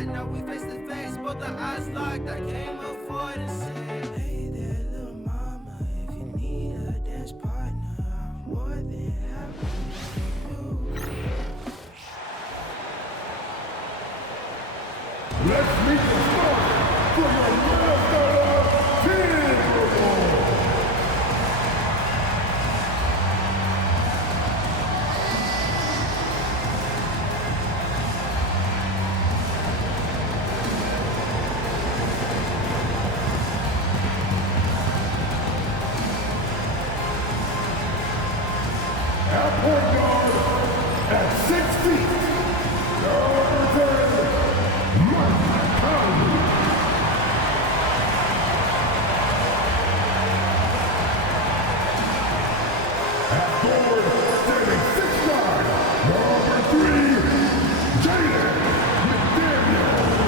side, now we face to face, both the eyes locked. I came up for it and said, hey there, little mama, if you need a dance partner, I'm more than happy to do. Let's meet the starter for your Minnesota Timberwolves. At point guard, at 6 feet, number 10, Mike Conley. At forward, standing 6'9", number 3, Jaden McDaniels.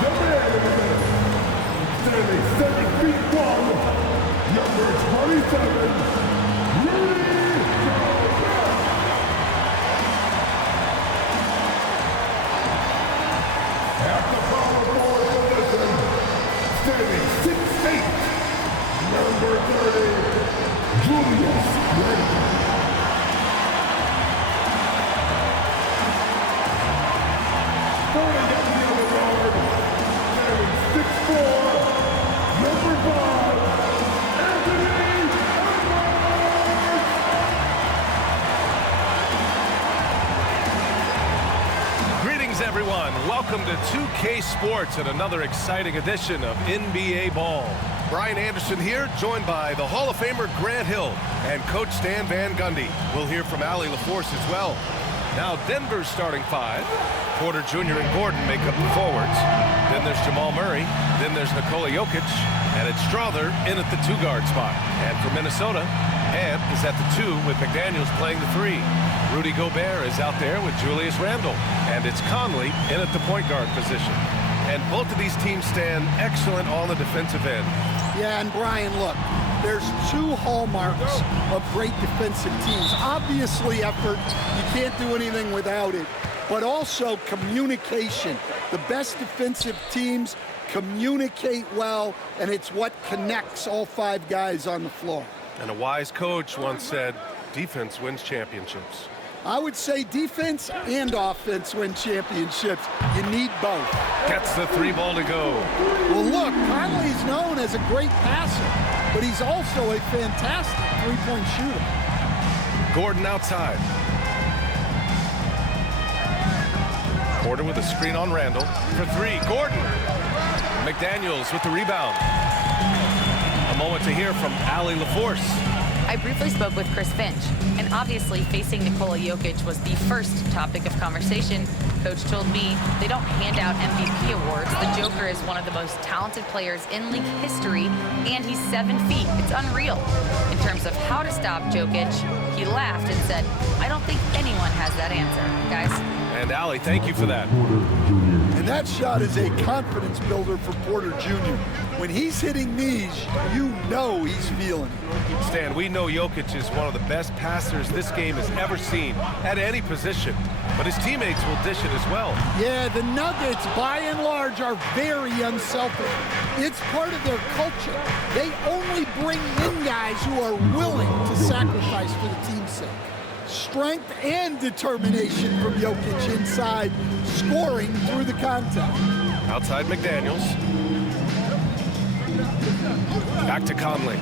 The man in the middle, standing 7 feet 1, number 27, Rudy Gobert. At the power forward position, standing 6'8", number 30, Julius Randle. Starting at the other guard, standing 6'4", number 5, Anthony Edwards! Greetings, everyone. Welcome to 2K Sports and another exciting edition of NBA Ball. Brian Anderson here, joined by the Hall of Famer Grant Hill and Coach Stan Van Gundy. We'll hear from Allie LaForce as well. Now, Denver's starting five. Porter Jr. and Gordon make up the forwards. Then there's Jamal Murray. Then there's Nikola Jokic. And it's Strother in at the two-guard spot. And for Minnesota, Ant is at the 2 with McDaniels playing the 3. Rudy Gobert is out there with Julius Randle. And it's Conley in at the point guard position. And both of these teams stand excellent on the defensive end. Yeah, and Brian, look, there's two hallmarks of great defensive teams. Obviously, effort. You can't do anything without it. But also communication. The best defensive teams communicate well, and it's what connects all five guys on the floor. And a wise coach once said, defense wins championships. I would say defense and offense win championships. You need both. Gets the 3 ball to go. Well, look, Conley's known as a great passer, but he's also a fantastic three-point shooter. Gordon outside. Porter with a screen on Randle for 3. Gordon. McDaniels with the rebound. A moment to hear from Allie LaForce. I briefly spoke with Chris Finch, and obviously facing Nikola Jokic was the first topic of conversation. Coach told me they don't hand out MVP awards. The Joker is one of the most talented players in league history, and he's 7 feet. It's unreal. In terms of how to stop Jokic, he laughed and said, I don't think anyone has that answer, guys. And Allie, thank you for that. And that shot is a confidence builder for Porter Jr. When he's hitting these, you know he's feeling it. Stan, we know Jokic is one of the best passers this game has ever seen at any position, but his teammates will dish it as well. Yeah, the Nuggets, by and large, are very unselfish. It's part of their culture. They only bring in guys who are willing to sacrifice for the team's sake. Strength and determination from Jokic inside, scoring through the contact. Outside McDaniels. Back to Conley.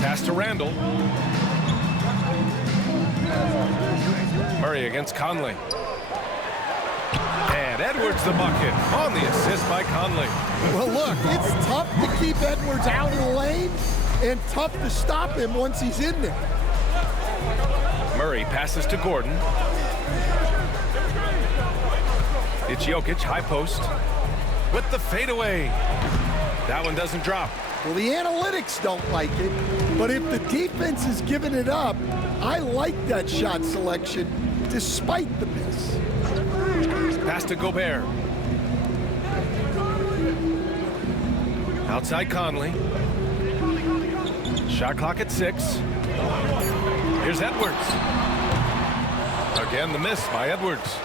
Pass to Randle. Murray against Conley. And Edwards the bucket on the assist by Conley. Well, look, it's tough to keep Edwards out of the lane and tough to stop him once he's in there. Murray passes to Gordon. It's Jokic, high post, with the fadeaway. That one doesn't drop. Well, the analytics don't like it, but if the defense is giving it up, I like that shot selection despite the miss. Pass to Gobert. Outside Conley. Shot clock at 6. Here's Edwards. Again, the miss by Edwards.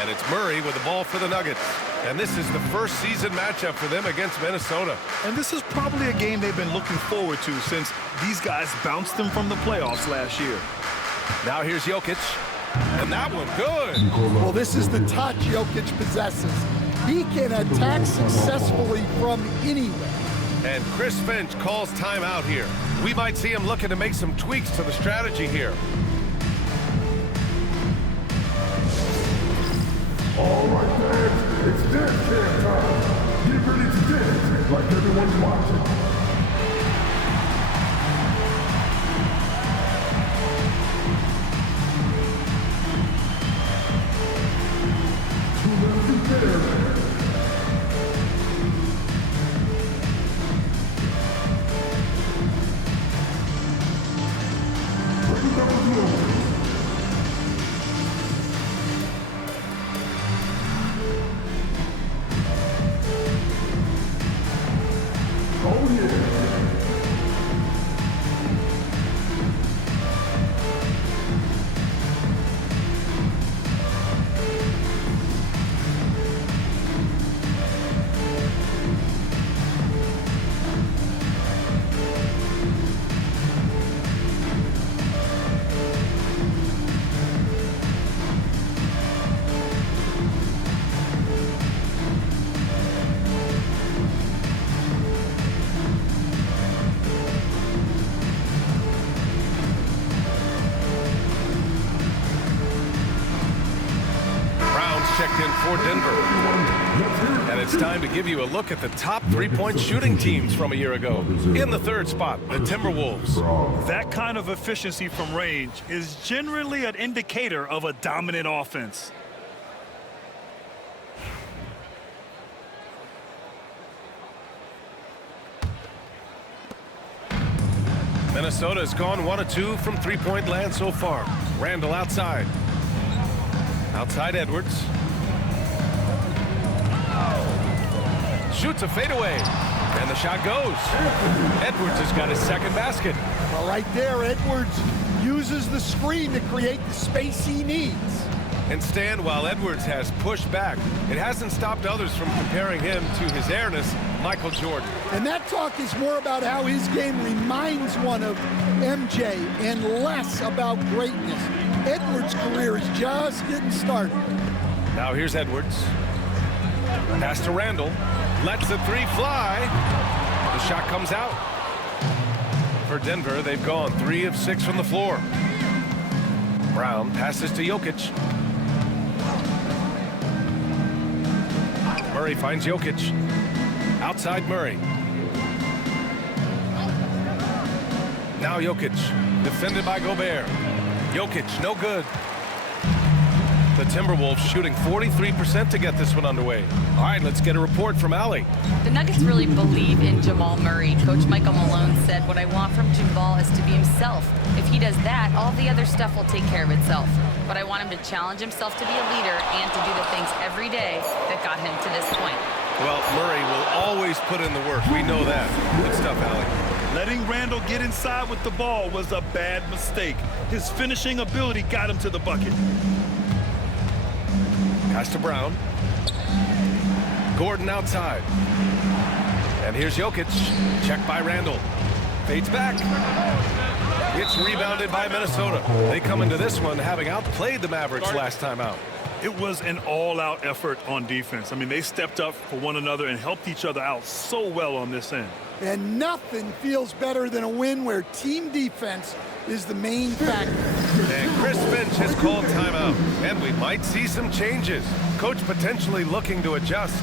And it's Murray with the ball for the Nuggets. And this is the first season matchup for them against Minnesota. And this is probably a game they've been looking forward to since these guys bounced them from the playoffs last year. Now here's Jokic. And that one, good. Well, this is the touch Jokic possesses. He can attack successfully from anywhere. And Chris Finch calls timeout here. We might see him looking to make some tweaks to the strategy here. All right, fans, it's dance camp time. Get ready to dance like everyone's watching. To left feet there. Bring it down to Jokic. Oh yeah. Checked in for Denver. And it's time to give you a look at the top three-point shooting teams from a year ago. In the third spot, the Timberwolves. That kind of efficiency from range is generally an indicator of a dominant offense. Minnesota has gone 1 of 2 from three-point land so far. Randall outside. Outside Edwards. Shoots a fadeaway. And the shot goes. Edwards has got his second basket. Well, right there, Edwards uses the screen to create the space he needs. And Stan, while Edwards has pushed back, it hasn't stopped others from comparing him to his airness, Michael Jordan. And that talk is more about how his game reminds one of MJ and less about greatness. Edwards' career is just getting started. Now here's Edwards. Pass to Randall. Lets the three fly. The shot comes out. For Denver, they've gone 3 of 6 from the floor. Brown passes to Jokic. Murray finds Jokic. Outside Murray. Now Jokic. Defended by Gobert. Jokic, no good. The Timberwolves shooting 43% to get this one underway. All right, let's get a report from Allie. The Nuggets really believe in Jamal Murray. Coach Michael Malone said, "What I want from Jamal is to be himself. If he does that, all the other stuff will take care of itself. But I want him to challenge himself to be a leader and to do the things every day that got him to this point." Well, Murray will always put in the work. We know that. Good stuff, Allie. Letting Randall get inside with the ball was a bad mistake. His finishing ability got him to the bucket. Pass to Brown. Gordon outside. And here's Jokic. Checked by Randall. Fades back. It's rebounded by Minnesota. They come into this one having outplayed the Mavericks last time out. It was an all-out effort on defense. I mean, they stepped up for one another and helped each other out so well on this end. And nothing feels better than a win where team defense is the main factor. And Chris Finch has called timeout. And we might see some changes. Coach potentially looking to adjust.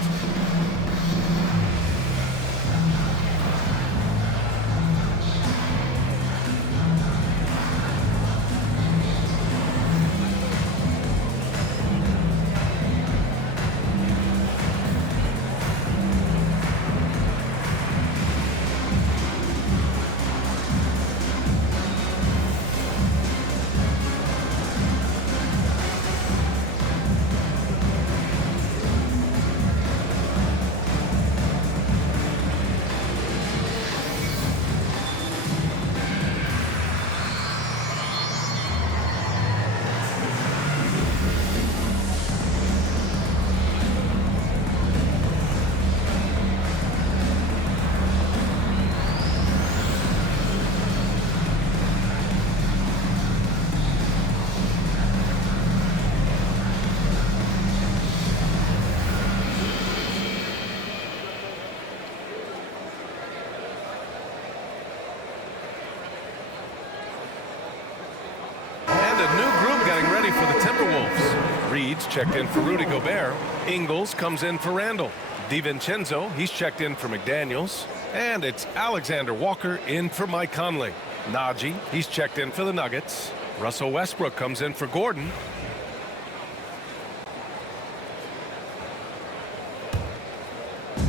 a new group getting ready for the Timberwolves. Reed's checked in for Rudy Gobert. Ingles comes in for Randall. DiVincenzo, he's checked in for McDaniels. And it's Alexander Walker in for Mike Conley. Najee, he's checked in for the Nuggets. Russell Westbrook comes in for Gordon.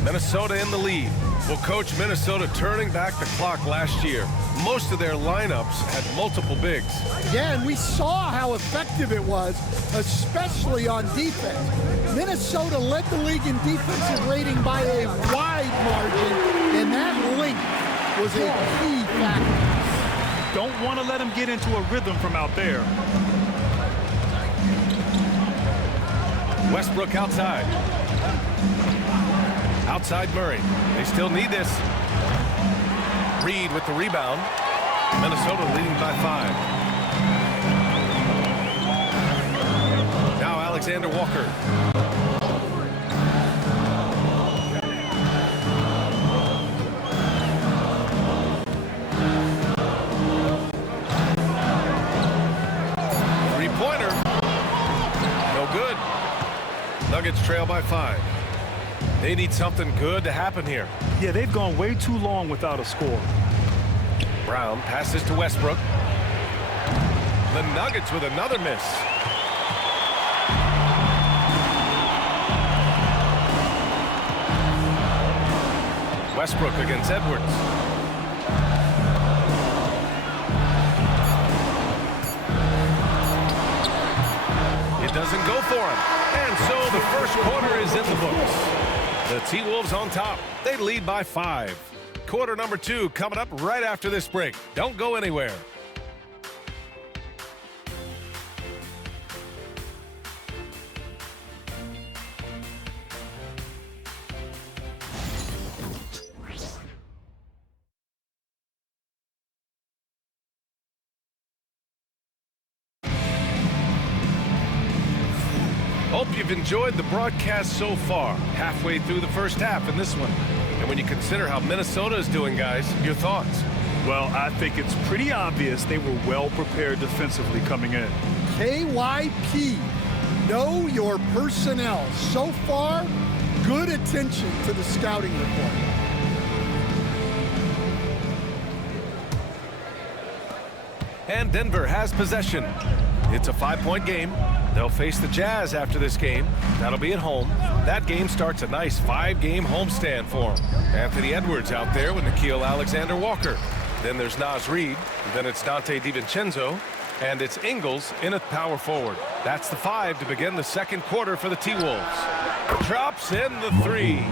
Minnesota in the lead. Well, Coach, Minnesota turning back the clock last year. Most of their lineups had multiple bigs. Yeah, and we saw how effective it was, especially on defense. Minnesota led the league in defensive rating by a wide margin, and that length was a key factor. Don't want to let him get into a rhythm from out there. Westbrook outside. Outside Murray. They still need this. Reed with the rebound. Minnesota leading by 5. Now Alexander Walker. Three-pointer. No good. Nuggets trail by 5. They need something good to happen here. Yeah, they've gone way too long without a score. Brown passes to Westbrook. The Nuggets with another miss. Westbrook against Edwards. It doesn't go for him. And so the first quarter is in the books. The T-Wolves on top. They lead by 5. Quarter number 2 coming up right after this break. Don't go anywhere. Hope you've enjoyed the broadcast so far. Halfway through the first half in this one. And when you consider how Minnesota is doing, guys, your thoughts? Well, I think it's pretty obvious they were well prepared defensively coming in. KYP, know your personnel. So far, good attention to the scouting report. And Denver has possession. It's a 5-point game. They'll face the Jazz after this game. That'll be at home. That game starts a nice 5-game homestand for them. Anthony Edwards out there with Nickeil Alexander-Walker. Then there's Naz Reid. Then it's Dante DiVincenzo. And it's Ingles in at power forward. That's the 5 to begin the second quarter for the T-Wolves. Drops in the 3.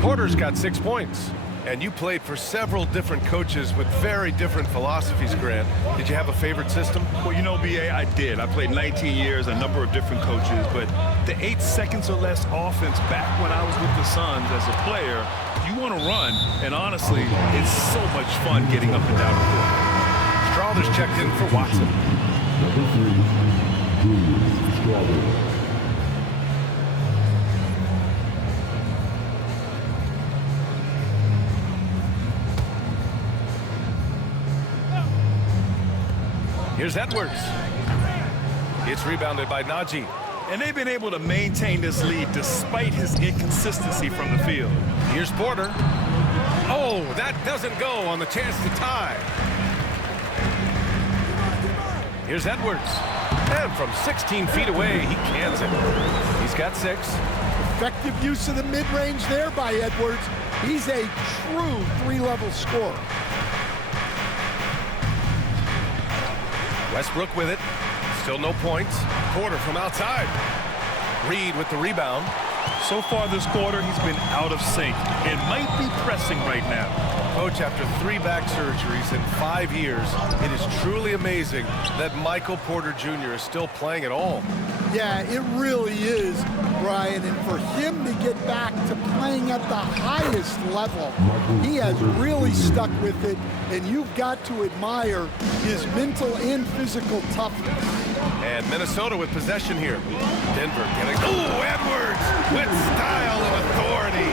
Porter's got 6 points. And you played for several different coaches with very different philosophies, Grant. Did you have a favorite system? Well, you know, B.A., I did. I played 19 years, a number of different coaches, but the 8 seconds or less offense back when I was with the Suns as a player, you want to run, and honestly, it's so much fun getting up and down the court. Strawther's checked in for Watson. Number 3, Julius Strawther. Here's Edwards. It's rebounded by Najee. And they've been able to maintain this lead despite his inconsistency from the field. Here's Porter. Oh, that doesn't go on the chance to tie. Here's Edwards. And from 16 feet away, he cans it. He's got 6. Effective use of the mid-range there by Edwards. He's a true 3-level scorer. Westbrook with it. Still no points. Porter from outside. Reed with the rebound. So far this quarter, he's been out of sync and might be pressing right now. Coach, after 3 back surgeries in 5 years, it is truly amazing that Michael Porter Jr. is still playing at all. Yeah, it really is, Brian. And for him to get back to playing at the highest level, he has really stuck with it. And you've got to admire his mental and physical toughness. And Minnesota with possession here. Denver getting... Ooh, Edwards with style and authority.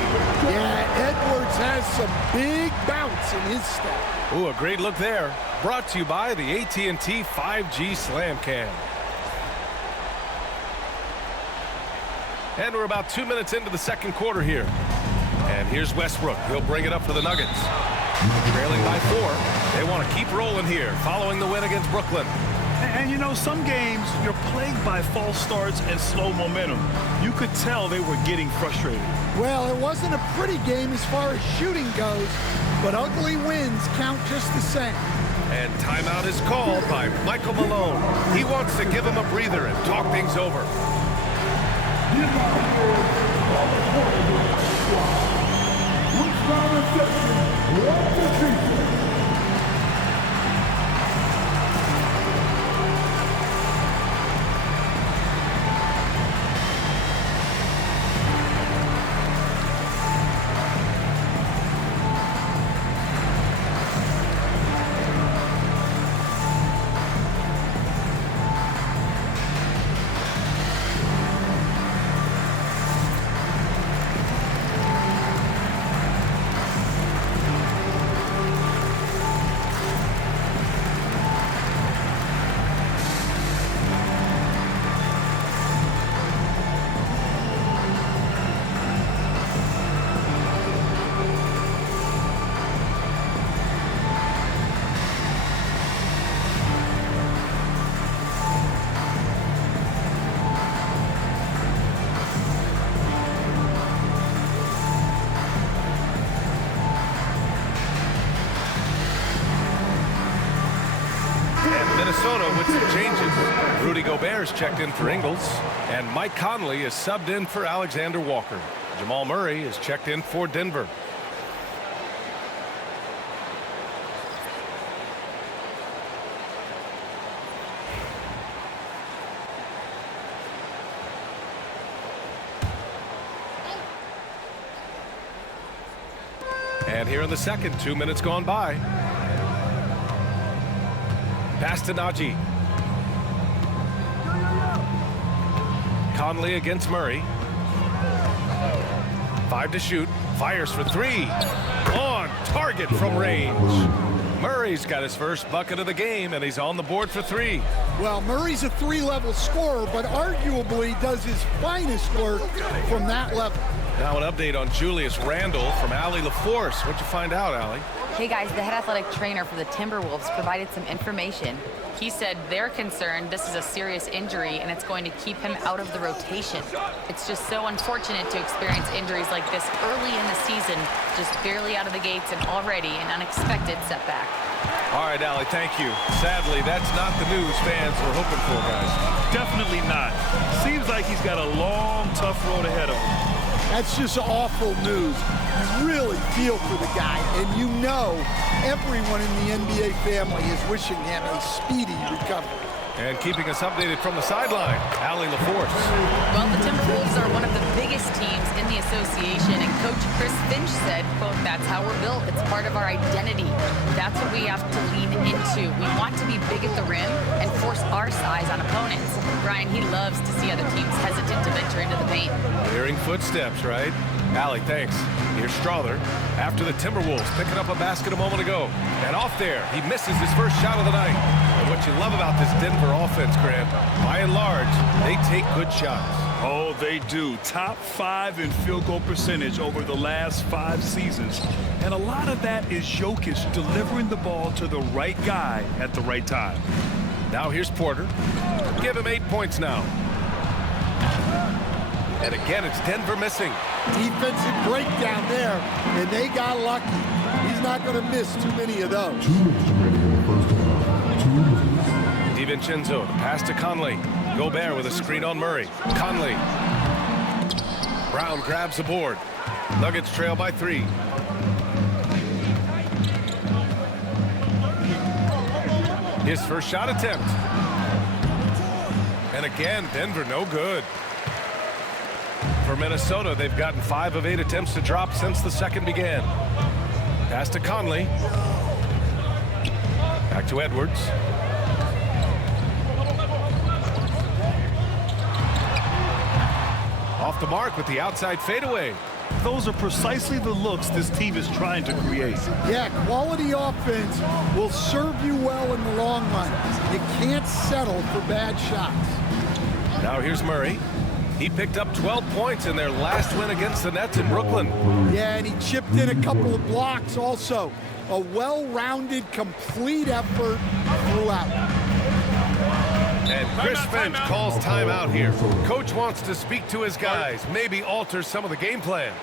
Yeah, Edwards has some big bounce in his step. Ooh, a great look there. Brought to you by the AT&T 5G Slam Cam. And we're about 2 minutes into the second quarter here. And here's Westbrook. He'll bring it up for the Nuggets. Trailing by 4. They want to keep rolling here following the win against Brooklyn. And you know, some games you're plagued by false starts and slow momentum. You could tell they were getting frustrated. Well, it wasn't a pretty game as far as shooting goes, but ugly wins count just the same. And timeout is called by Michael Malone. He wants to give him a breather and talk things over. Minnesota with some changes. Rudy Gobert is checked in for Ingles, and Mike Conley is subbed in for Alexander Walker. Jamal Murray is checked in for Denver. And here in the second, 2 minutes gone by. Pass to Najee. Conley against Murray. 5 to shoot. Fires for 3. On target from range. Murray's got his first bucket of the game, and he's on the board for 3. Well, Murray's a 3-level scorer, but arguably does his finest work from that level. Now an update on Julius Randle from Allie LaForce. What'd you find out, Allie? Hey guys, the head athletic trainer for the Timberwolves provided some information. He said they're concerned this is a serious injury and it's going to keep him out of the rotation. It's just so unfortunate to experience injuries like this early in the season, just barely out of the gates and already an unexpected setback. All right, Allie, thank you. Sadly, that's not the news fans were hoping for, guys. Definitely not. Seems like he's got a long, tough road ahead of him. That's just awful news. You really feel for the guy, and you know everyone in the NBA family is wishing him a speedy recovery. And keeping us updated from the sideline, Allie LaForce. Well, the Timberwolves are one of the biggest teams in the association, and Coach Chris Finch said, quote, "That's how we're built. It's part of our identity. That's what we have to lean into. We want to be big at the rim and force our size on opponents." Brian, he loves to see other teams hesitant to venture into the paint. Hearing footsteps, right? Allie, thanks. Here's Strother after the Timberwolves picking up a basket a moment ago. And off there, he misses his first shot of the night. And what you love about this Denver offense, Grant, by and large, they take good shots. Oh, they do. Top 5 in field goal percentage over the last 5 seasons. And a lot of that is Jokic delivering the ball to the right guy at the right time. Now here's Porter. Give him 8 points now. And again, it's Denver missing. Defensive breakdown there, and they got lucky. He's not going to miss too many of those. 2 minutes remaining in the first half. 2 minutes. DiVincenzo, the pass to Conley. Gobert with a screen on Murray. Conley. Brown grabs the board. Nuggets trail by 3. His first shot attempt. And again, Denver no good. For Minnesota, they've gotten 5 of 8 attempts to drop since the second began. Pass to Conley. Back to Edwards. Off the mark with the outside fadeaway. Those are precisely the looks this team is trying to create. Yeah, quality offense will serve you well in the long run. You can't settle for bad shots. Now here's Murray. He picked up 12 points in their last win against the Nets in Brooklyn. Yeah, and he chipped in a couple of blocks also. A well-rounded, complete effort throughout. And Chris Finch calls timeout here. Coach wants to speak to his guys, maybe alter some of the game plan.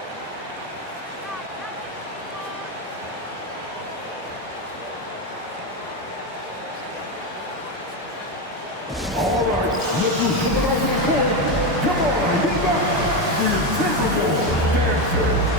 All right, look who's coming off the court. Come on, get back. We're Timberwolves dancing.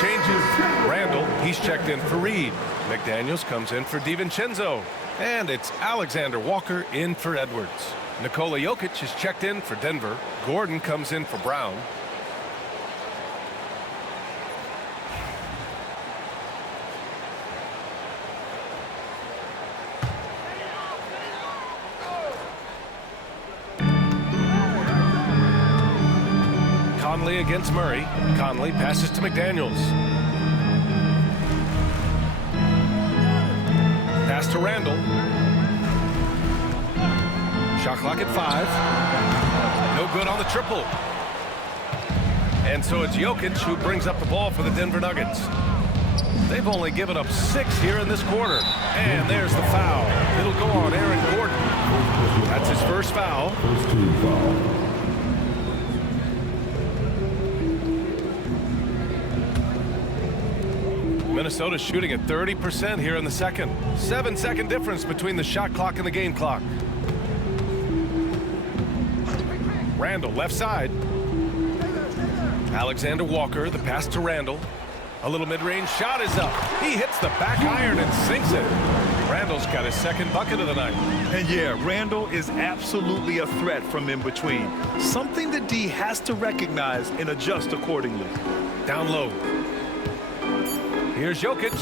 Changes. Randall, he's checked in for Reed. McDaniels comes in for DiVincenzo. And it's Alexander Walker in for Edwards. Nikola Jokic is checked in for Denver. Gordon comes in for Brown. Conley against Murray. Conley passes to McDaniels. Pass to Randall. Shot clock at 5. No good on the triple. And so it's Jokic who brings up the ball for the Denver Nuggets. They've only given up 6 here in this quarter. And there's the foul. It'll go on Aaron Gordon. That's his first foul. First team foul. Minnesota shooting at 30% here in the second. 7-second difference between the shot clock and the game clock. Randall left side. Alexander Walker, the pass to Randall. A little mid-range shot is up. He hits the back iron and sinks it. Randall's got his second bucket of the night. And yeah, Randall is absolutely a threat from in between. Something that D has to recognize and adjust accordingly. Down low. Here's Jokic.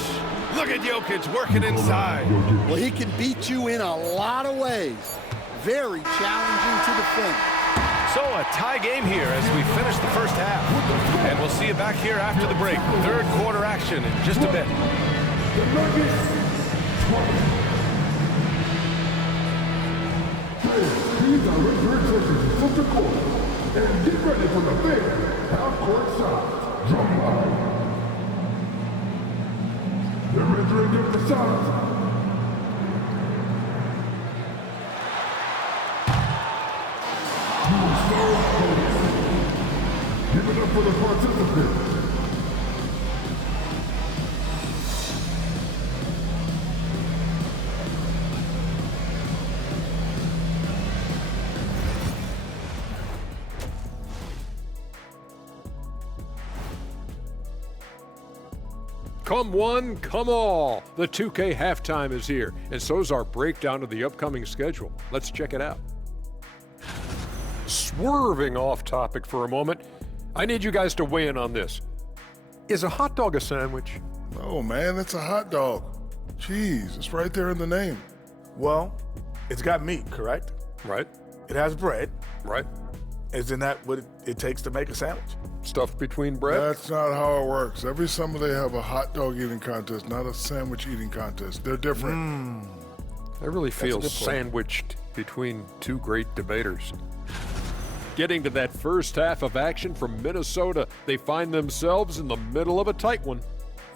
Look at Jokic working inside. Well, he can beat you in a lot of ways. Very challenging to defend. So a tie game here as we finish the first half. And we'll see you back here after the break. Third quarter action in just a bit. The Nuggets 20. Players, please direct your attention to center court and get ready for the big half-court shot. Drum line. They're entering up the shot. Give it up for the participants. Come one, come all. The 2K halftime is here, and so's our breakdown of the upcoming schedule. Let's check it out. Swerving off topic for a moment, I need you guys to weigh in on this. Is a hot dog a sandwich? No, man, it's a hot dog. Cheese, it's right there in the name. Well, it's got meat, correct? Right, It has bread. right. Isn't that what it takes to make a sandwich? Stuff between bread? That's not how it works. Every summer they have a hot dog eating contest, not a sandwich eating contest. They're different. I really feel good point. sandwiched between two great debaters. Getting to that first half of action from Minnesota, they find themselves in the middle of a tight one.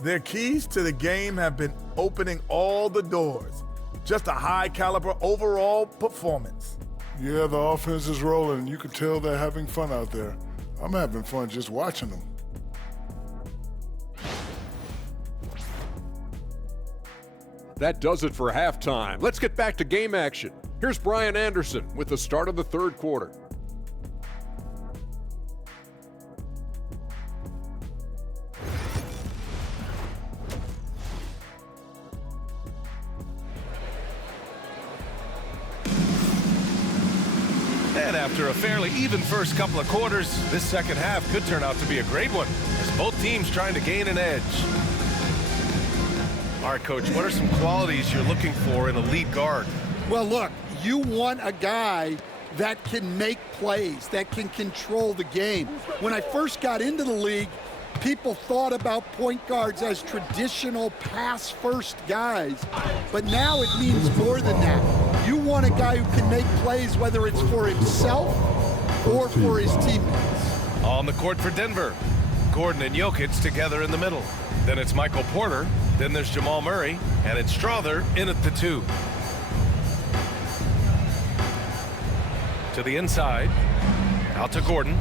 Their keys to the game have been opening all the doors. Just a high-caliber overall performance. Yeah, the offense is rolling, and you can tell they're having fun out there. I'm having fun just watching them. That does it for halftime. Let's get back to game action. Here's Brian Anderson with the start of the third quarter. And after a fairly even first couple of quarters, this second half could turn out to be a great one, as both teams trying to gain an edge. All right, Coach, what are some qualities you're looking for in a lead guard? Well, look, you want a guy that can make plays, that can control the game. When I first got into the league, people thought about point guards as traditional pass-first guys, but now it means more than that. You want a guy who can make plays, whether it's for himself or for his teammates. On the court for Denver, Gordon and Jokic together in the middle. Then it's Michael Porter, then there's Jamal Murray, and it's Strother in at the 2. To the inside, out to Gordon.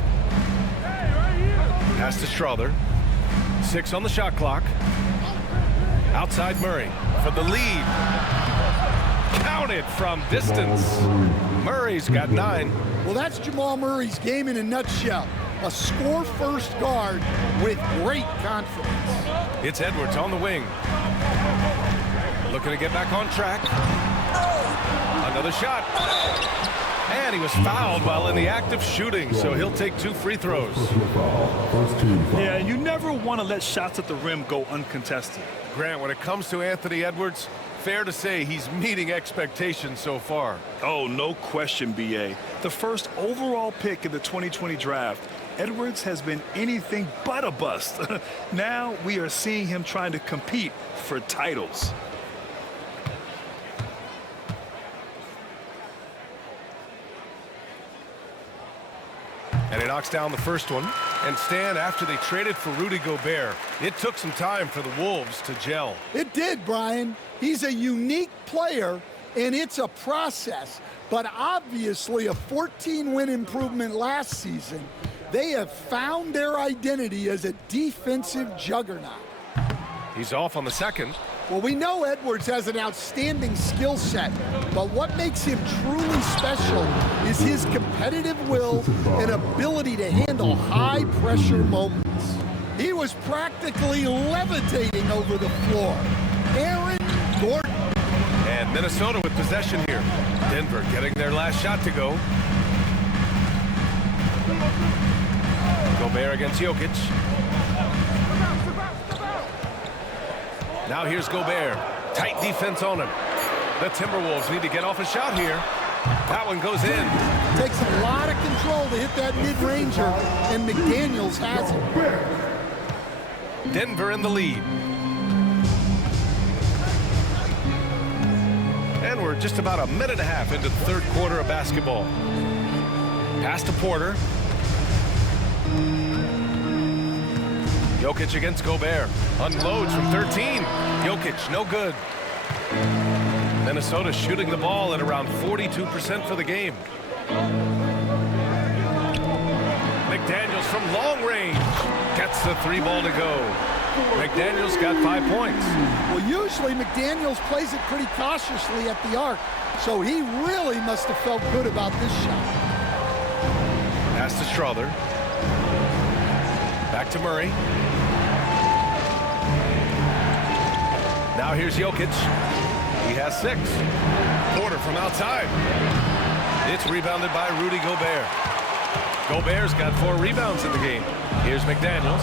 Pass to Strother. 6 on the shot clock. Outside Murray for the lead. Counted from distance. Murray's got 9. Well, that's Jamal Murray's game in a nutshell. A score-first guard with great confidence. It's Edwards on the wing. Looking to get back on track. Another shot. And he was fouled while in the act of shooting, so he'll take 2 free throws. Yeah, and you never want to let shots at the rim go uncontested. Grant, when it comes to Anthony Edwards, fair to say he's meeting expectations so far. Oh, no question, B.A. The first overall pick in the 2020 draft, Edwards has been anything but a bust. Now we are seeing him trying to compete for titles. And he knocks down the first one. And Stan, after they traded for Rudy Gobert, it took some time for the Wolves to gel. It did, Brian. He's a unique player, and it's a process. But obviously a 14-win improvement last season. They have found their identity as a defensive juggernaut. He's off on the second. Well, we know Edwards has an outstanding skill set, but what makes him truly special is his competitive will and ability to handle high-pressure moments. He was practically levitating over the floor. Aaron Gordon. And Minnesota with possession here. Denver getting their last shot to go. Gobert against Jokic. Now here's Gobert. Tight defense on him. The Timberwolves need to get off a shot here. That one goes in. Takes a lot of control to hit that mid-ranger, and McDaniels has it. Denver in the lead. And we're just about a minute and a half into the third quarter of basketball. Pass to Porter. Jokic against Gobert. Unloads from 13. Jokic, no good. Minnesota shooting the ball at around 42% for the game. McDaniels from long range. Gets the 3 ball to go. McDaniels got 5 points. Well, usually McDaniels plays it pretty cautiously at the arc, so he really must have felt good about this shot. Pass to Strother. Back to Murray. Now here's Jokic. He has 6. Porter from outside. It's rebounded by Rudy Gobert. Gobert's got 4 rebounds in the game. Here's McDaniels.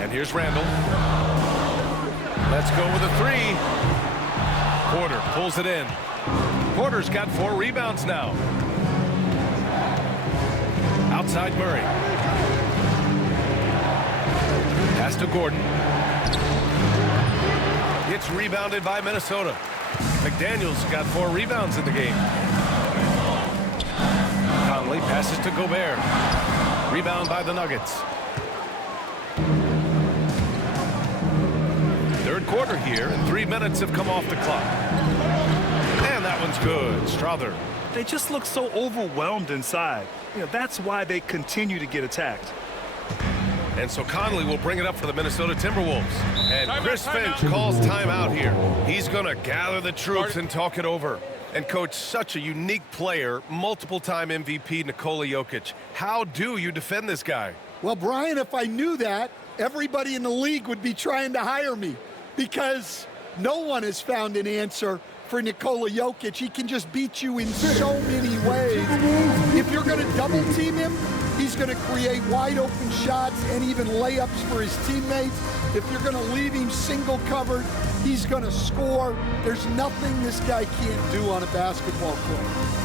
And here's Randall. Let's go with a 3. Porter pulls it in. Porter's got 4 rebounds now. Outside Murray. Pass to Gordon. It's rebounded by Minnesota. McDaniels got 4 rebounds in the game. Conley passes to Gobert. Rebound by the Nuggets. quarter here, and 3 minutes have come off the clock. And that one's good. Strother. They just look so overwhelmed inside. You know, that's why they continue to get attacked. And so Conley will bring it up for the Minnesota Timberwolves. And Chris Finch calls timeout here. He's going to gather the troops and talk it over. And coach, such a unique player, multiple-time MVP Nikola Jokic. How do you defend this guy? Well, Brian, if I knew that, everybody in the league would be trying to hire me, because no one has found an answer for Nikola Jokic. He can just beat you in so many ways. If you're going to double team him, he's going to create wide open shots and even layups for his teammates. If you're going to leave him single covered, he's going to score. There's nothing this guy can't do on a basketball court.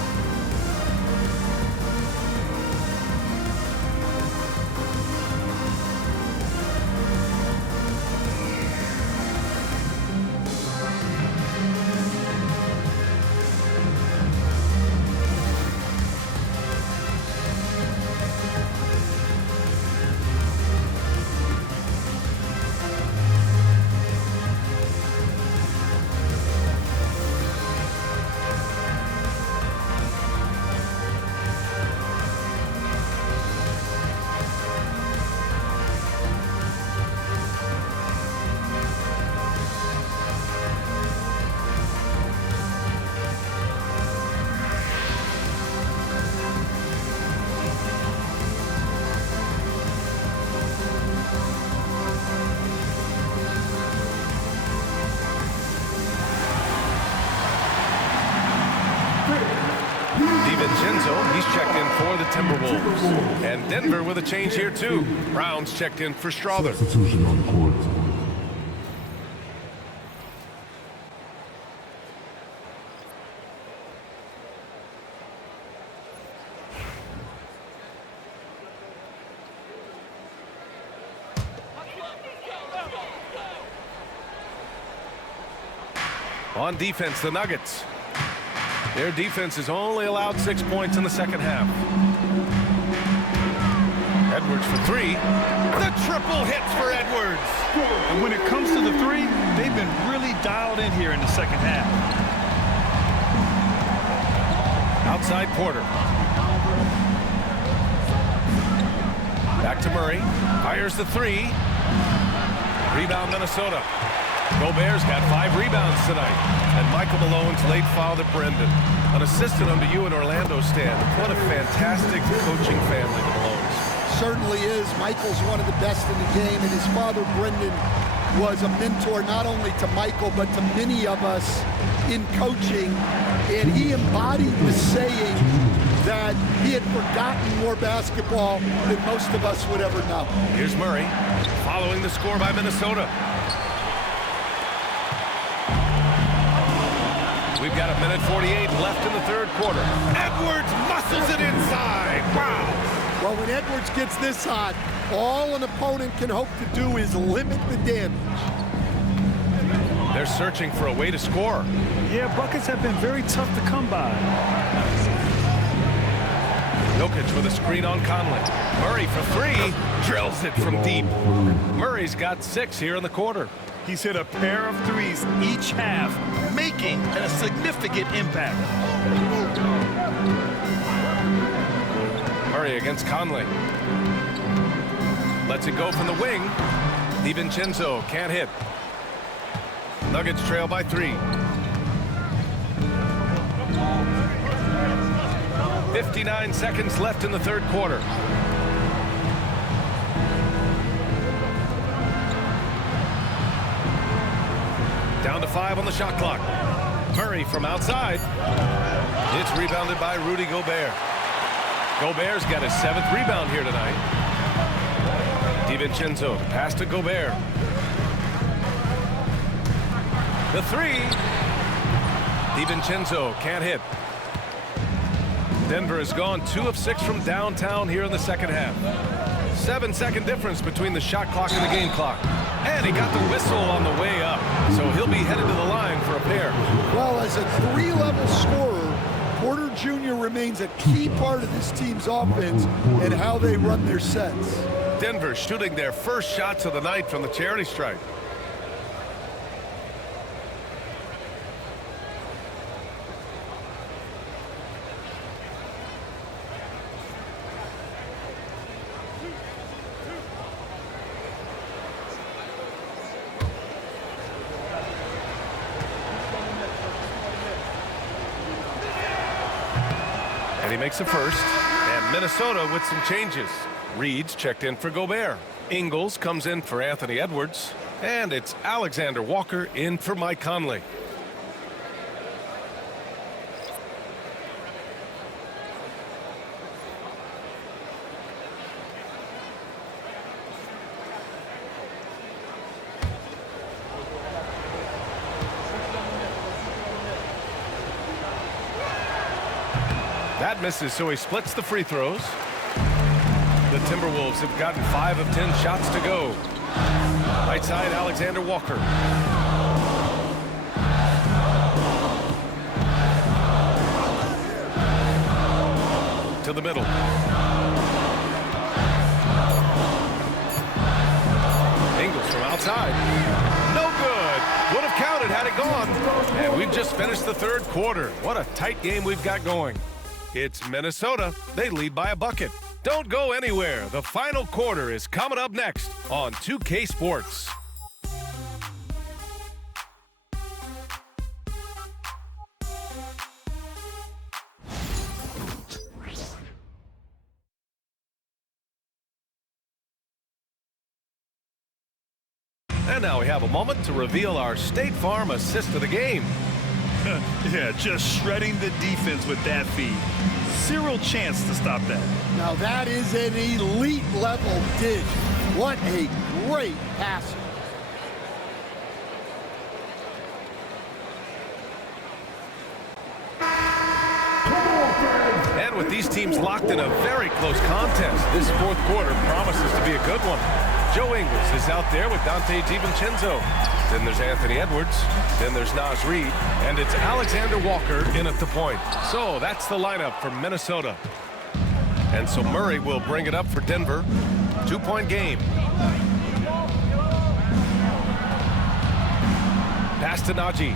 He's checked in for the Timberwolves. And Denver with a change here too. Brown's checked in for Strother. Substitution on the court. On defense, the Nuggets. Their defense has only allowed 6 points in the second half. Edwards for three. The triple hits for Edwards. And when it comes to the three, they've been really dialed in here in the second half. Outside Porter. Back to Murray. Fires the three. Rebound Minnesota. Gobert's got 5 rebounds tonight. And Michael Malone's late father, Brendan, an assistant under you in Orlando, Stan. What a fantastic coaching family, the Malones. Certainly is. Michael's one of the best in the game, and his father, Brendan, was a mentor not only to Michael, but to many of us in coaching. And he embodied the saying that he had forgotten more basketball than most of us would ever know. Here's Murray, following the score by Minnesota. We've got 1:48 left in the third quarter. Edwards muscles it inside. Wow. Well, when Edwards gets this hot, all an opponent can hope to do is limit the damage. They're searching for a way to score. Yeah, buckets have been very tough to come by. Jokic with a screen on Conley. Murray for three. Drills it from deep. Murray's got 6 here in the quarter. He's hit a pair of threes each half, making a significant impact. Murray against Conley. Lets it go from the wing. DiVincenzo can't hit. Nuggets trail by 3. 59 seconds left in the third quarter. Down to 5 on the shot clock. Murray from outside. It's rebounded by Rudy Gobert. Gobert's got his 7th rebound here tonight. DiVincenzo, the pass to Gobert. The 3. DiVincenzo can't hit. Denver has gone 2 of 6 from downtown here in the second half. 7-second difference between the shot clock and the game clock. And he got the whistle on the way up, so he'll be headed to the line for a pair. Well, as a 3-level scorer, Porter Jr. remains a key part of this team's offense and how they run their sets. Denver shooting their first shots of the night from the charity stripe. he makes a first. And Minnesota with some changes. Reed's checked in for Gobert. Ingles comes in for Anthony Edwards. And it's Alexander Walker in for Mike Conley. That misses, so he splits the free throws. The Timberwolves have gotten 5 of 10 shots to go. Right side, Alexander Walker. To the middle. Ingles from outside. No good. Would have counted had it gone. And we've just finished the third quarter. What a tight game we've got going. It's Minnesota. They lead by a bucket. Don't go anywhere. The final quarter is coming up next on 2K Sports. And now we have a moment to reveal our State Farm assist of the game. Yeah, just shredding the defense with that feed. Zero chance to stop that. Now that is an elite level dish. What a great passer. And with these teams locked in a very close contest, this fourth quarter promises to be a good one. Joe Ingles is out there with Dante DiVincenzo. Then there's Anthony Edwards. Then there's Naz Reid. And it's Alexander Walker in at the point. So that's the lineup for Minnesota. And so Murray will bring it up for Denver. 2-point game. Pass to Najee.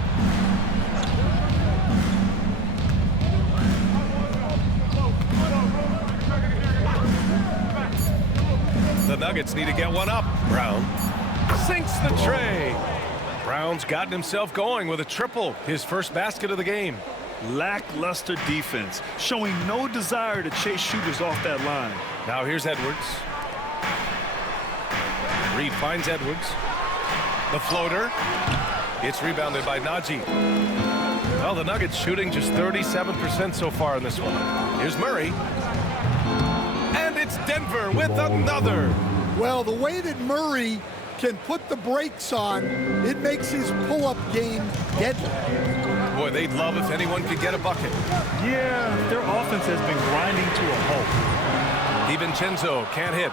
The Nuggets need to get one up. Brown sinks the tray. Brown's gotten himself going with a triple, his first basket of the game. Lackluster defense, showing no desire to chase shooters off that line. Now here's Edwards. Reed finds Edwards. The floater. It's rebounded by Najee. Well, the Nuggets shooting just 37% so far in this one. Here's Murray. And it's Denver with another. Well, the way that Murray can put the brakes on, it makes his pull-up game deadly. Boy, they'd love if anyone could get a bucket. Yeah, their offense has been grinding to a halt. DiVincenzo can't hit.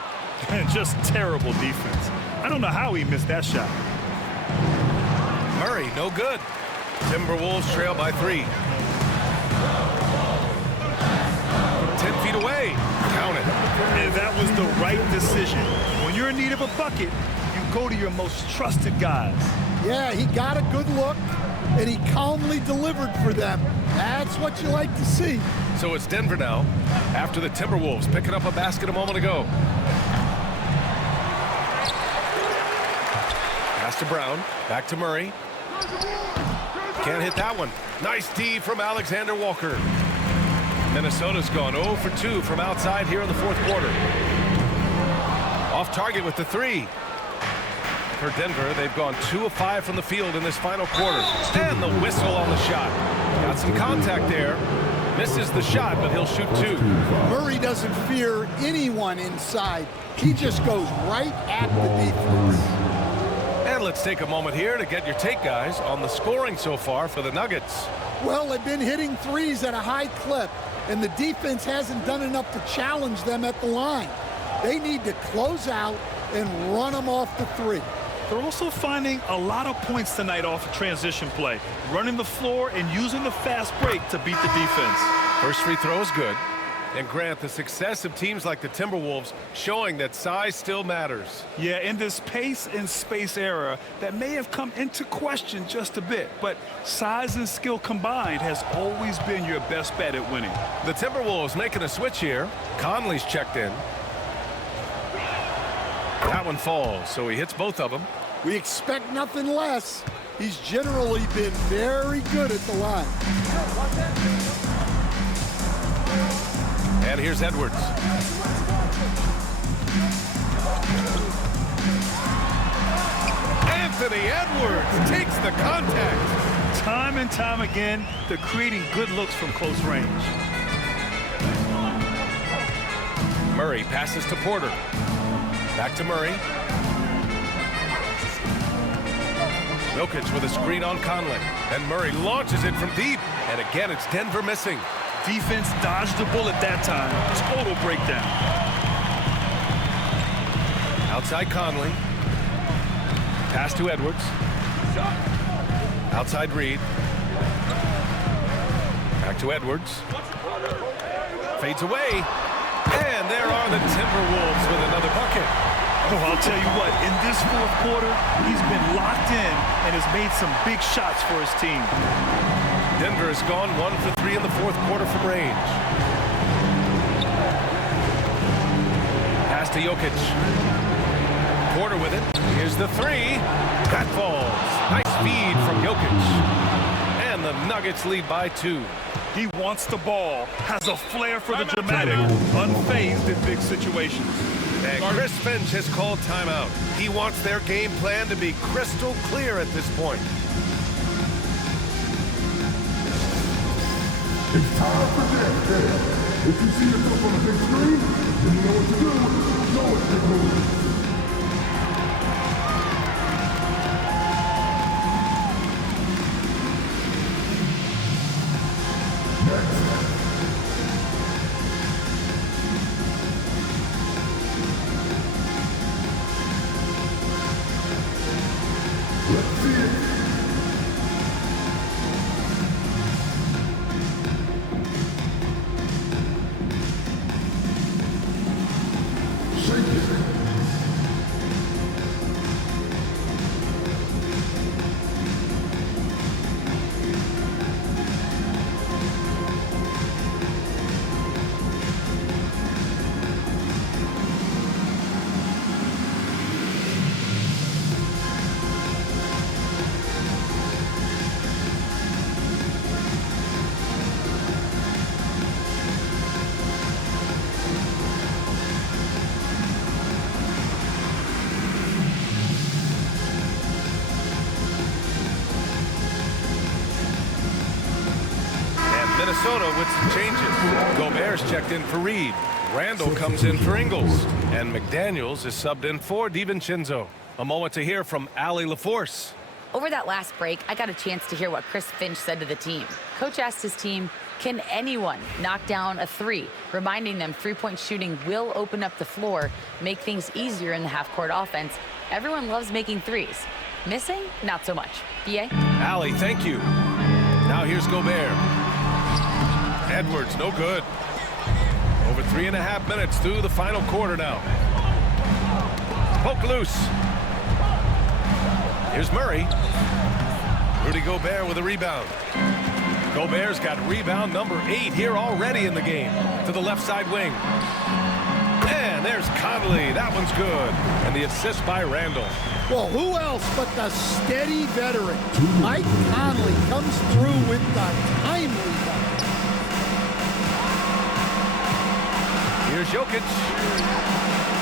Just terrible defense. I don't know how he missed that shot. Murray, no good. Timberwolves trail by 3. 10 feet away. Count it. And that was the right decision. When you're in need of a bucket, you go to your most trusted guys. Yeah, he got a good look, and he calmly delivered for them. That's what you like to see. So it's Denver now, after the Timberwolves picking up a basket a moment ago. Pass to Brown, back to Murray. Can't hit that one. Nice D from Alexander Walker. Minnesota's gone 0 for 2 from outside here in the fourth quarter. Off target with the 3. For Denver, they've gone 2 of 5 from the field in this final quarter. And the whistle on the shot. Got some contact there. Misses the shot, but he'll shoot 2. Murray doesn't fear anyone inside. He just goes right at the defense. And let's take a moment here to get your take, guys, on the scoring so far for the Nuggets. Well, they've been hitting threes at a high clip, and the defense hasn't done enough to challenge them at the line. They need to close out and run them off the 3. They're also finding a lot of points tonight off of transition play, running the floor and using the fast break to beat the defense. First free throw is good. And Grant, the success of teams like the Timberwolves showing that size still matters. Yeah, in this pace and space era, that may have come into question just a bit, but size and skill combined has always been your best bet at winning. The Timberwolves making a switch here. Conley's checked in. That one falls, so he hits both of them. We expect nothing less. He's generally been very good at the line. And here's Edwards. Anthony Edwards takes the contact. Time and time again, they're creating good looks from close range. Murray passes to Porter. Back to Murray. Jokic with a screen on Conley. And Murray launches it from deep. And again, it's Denver missing. Defense dodged the bullet that time. Total breakdown. Outside Conley. Pass to Edwards. Outside Reed. Back to Edwards. Fades away. And there are the Timberwolves with another bucket. Oh, I'll tell you what, in this fourth quarter, he's been locked in and has made some big shots for his team. Denver has gone 1 for 3 in the fourth quarter from range. Pass to Jokic. Porter with it. Here's the three. That falls. Nice feed from Jokic. And the Nuggets lead by 2. He wants the ball, has a flair for the dramatic, unfazed in big situations. And Chris Finch has called timeout. He wants their game plan to be crystal clear at this point. It's time for dance day. If you see yourself on the big screen, then you know what to do. Know what to do. Minnesota with some changes. Gobert's checked in for Reed. Randall comes in for Ingles. And McDaniels is subbed in for DiVincenzo. A moment to hear from Allie LaForce. Over that last break, I got a chance to hear what Chris Finch said to the team. Coach asked his team, can anyone knock down a three? Reminding them three-point shooting will open up the floor, make things easier in the half-court offense. Everyone loves making threes. Missing? Not so much. BA? Allie, thank you. Now here's Gobert. Edwards, no good. Over 3.5 minutes through the final quarter now. Poke loose. Here's Murray. Rudy Gobert with a rebound. Gobert's got rebound number 8 here already in the game. To the left side wing. And there's Conley. That one's good. And the assist by Randall. Well, who else but the steady veteran? Mike Conley comes through with the timely bucket. Here's Jokic.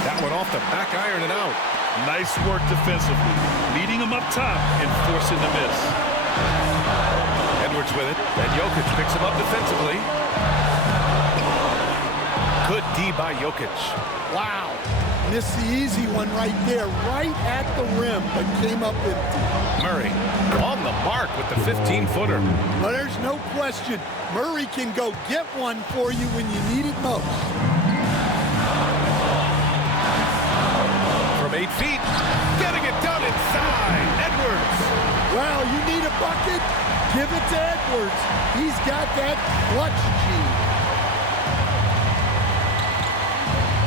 That one off the back iron and out. Nice work defensively, leading him up top and forcing the miss. Edwards with it, and Jokic picks him up defensively. Good D by Jokic. Wow. Missed the easy one right there, right at the rim, but came up empty. Murray on the mark with the 15-footer. But there's no question, Murray can go get one for you when you need it most. From 8 feet, getting it done inside, Edwards. Well, you need a bucket, give it to Edwards. He's got that clutch gene.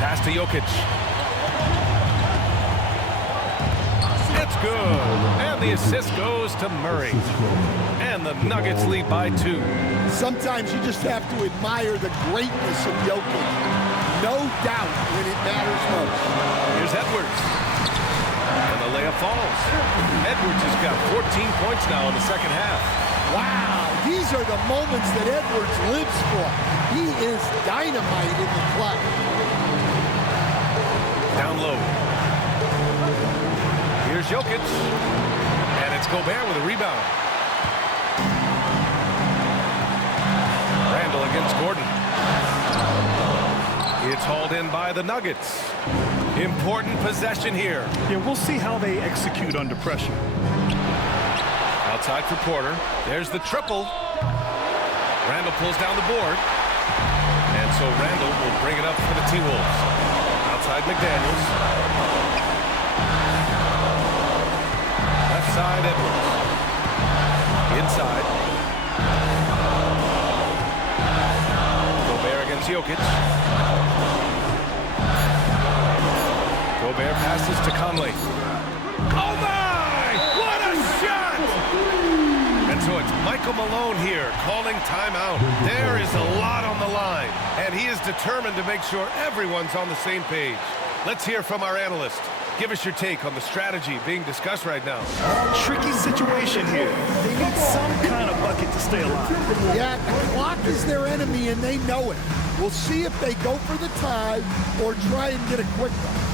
Pass to Jokic. It's good. And the assist goes to Murray. And the Nuggets lead by 2. Sometimes you just have to admire the greatness of Jokic. No doubt when it matters most. Here's Edwards. And the layup falls. Edwards has got 14 points now in the second half. Wow, these are the moments that Edwards lives for. He is dynamite in the clutch. Down low. Here's Jokic. And it's Gobert with a rebound. Randall against Gordon. It's hauled in by the Nuggets. Important possession here. Yeah, we'll see how they execute under pressure. Outside for Porter. There's the triple. Randall pulls down the board. And so Randall will bring it up for the T-Wolves. Outside McDaniels. Left side Edwards. Inside. Gobert against Jokic. Gobert passes to Conley. Oh my! What a shot! And so it's Michael Malone here calling timeout. There is a lot on the line, and he is determined to make sure everyone's on the same page. Let's hear from our analyst. Give us your take on the strategy being discussed right now. Tricky situation here. They need some kind of bucket to stay alive. Yeah, the clock is their enemy, and they know it. We'll see if they go for the tie or try and get a quick one.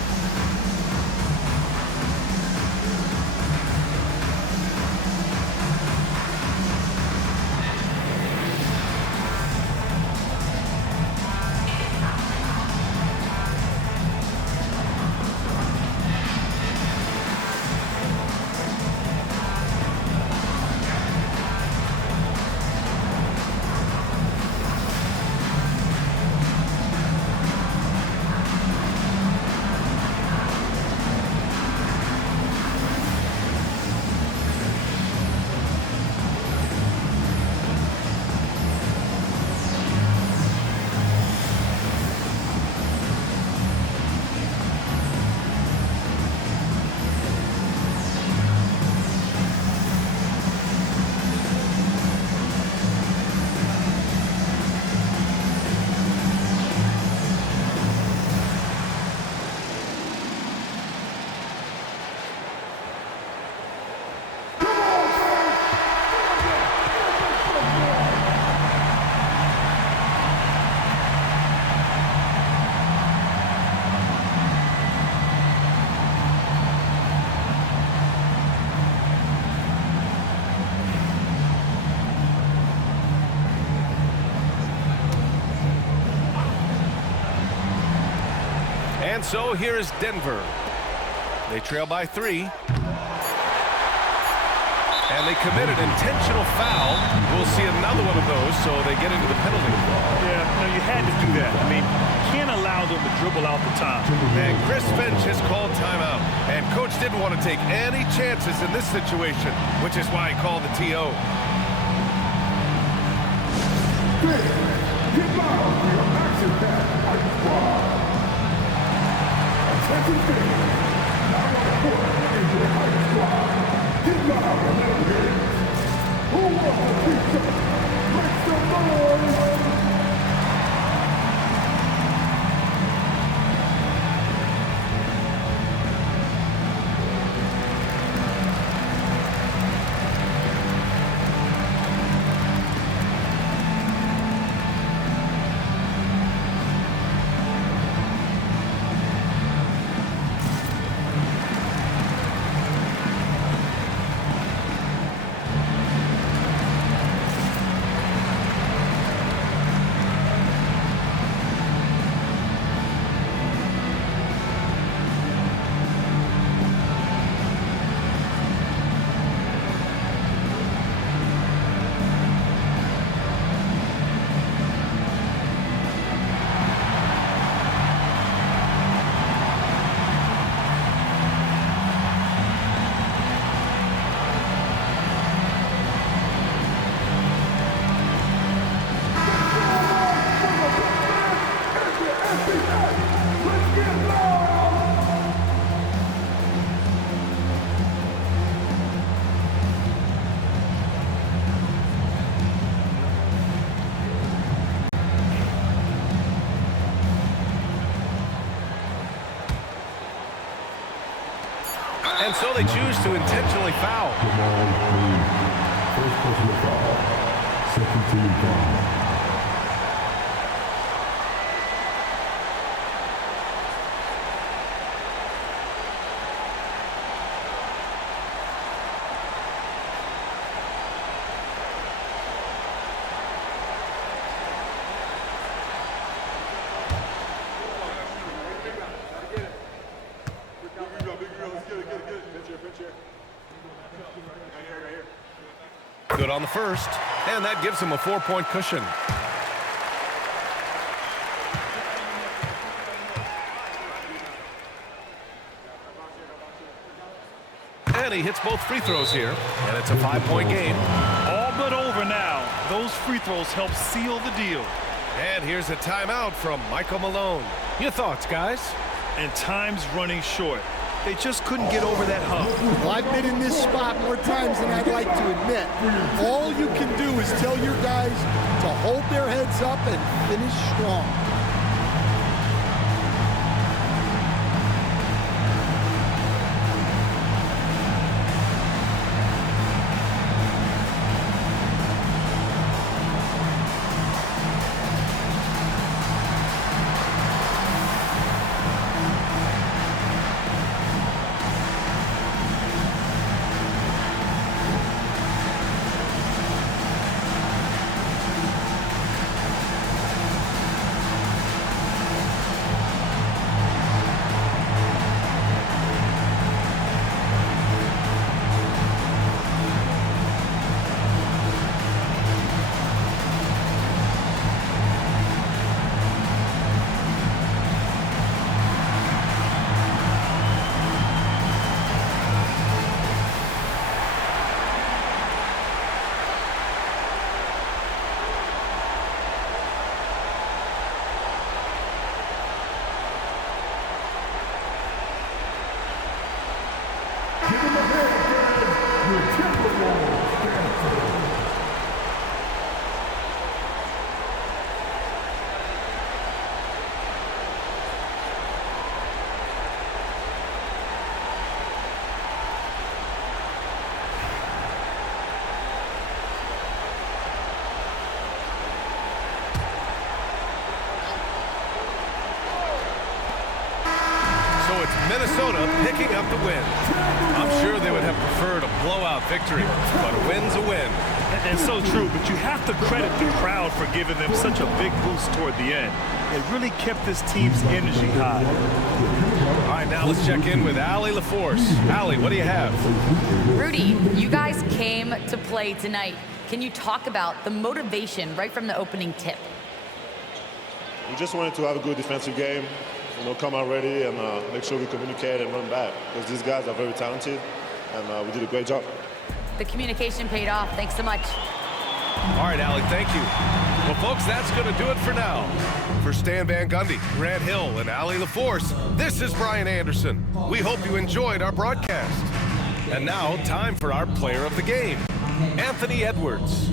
And so here is Denver. They trail by 3. And they commit an intentional foul. We'll see another one of those, so they get into the penalty. Yeah, no, you had to do that. I mean, you can't allow them to dribble out the time. And Chris Finch has called timeout. And Coach didn't want to take any chances in this situation, which is why he called the TO. Get out of your action pack, white squad. Attention fans. Now on the court is your white squad. Get loud a little bit. Who wants to beat up? Make some noise. And so they choose to intentionally foul. First personal foul. Second team foul. Good on the first, and that gives him a 4-point cushion. And he hits both free throws here, and it's a 5-point game. All but over now. Those free throws help seal the deal. And here's a timeout from Michael Malone. Your thoughts, guys? And time's running short. They just couldn't get over that hump. Well, I've been in this spot more times than I'd like to admit. All you can do is tell your guys to hold their heads up and finish strong. Give him a hand, fans. Your Timberwolves stand for. So it's Minnesota picking up the win. I'm sure they would have preferred a blowout victory, but a win's a win. And so true, but you have to credit the crowd for giving them such a big boost toward the end. It really kept this team's energy high. All right, now let's check in with Allie LaForce. Allie, what do you have? Rudy, you guys came to play tonight. Can you talk about the motivation right from the opening tip? We just wanted to have a good defensive game, come out ready and make sure we communicate and run back, because these guys are very talented, and we did a great job. The communication paid off. Thanks so much. All right, Allie, thank you. Well, folks, that's going to do it for now. For Stan Van Gundy, Grant Hill, and Allie LaForce, this is Brian Anderson. We hope you enjoyed our broadcast. And now, time for our player of the game, Anthony Edwards.